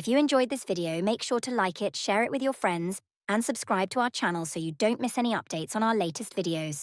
If you enjoyed this video, make sure to like it, share it with your friends, and subscribe to our channel so you don't miss any updates on our latest videos.